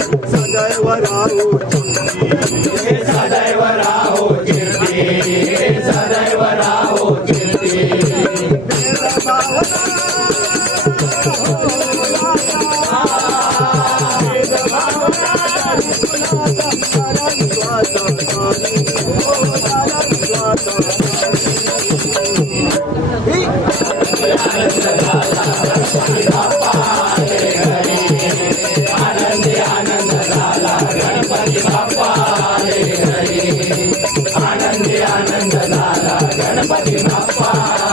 सदैव राहो सदैव राहो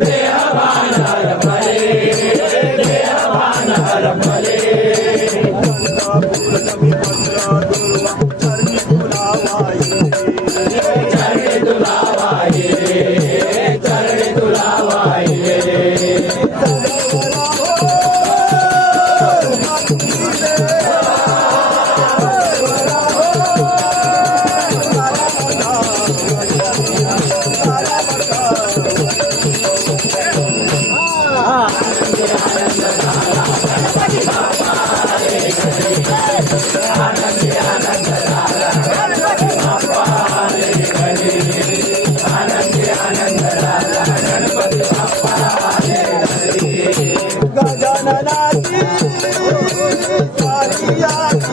دهه حوالا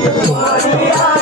glória.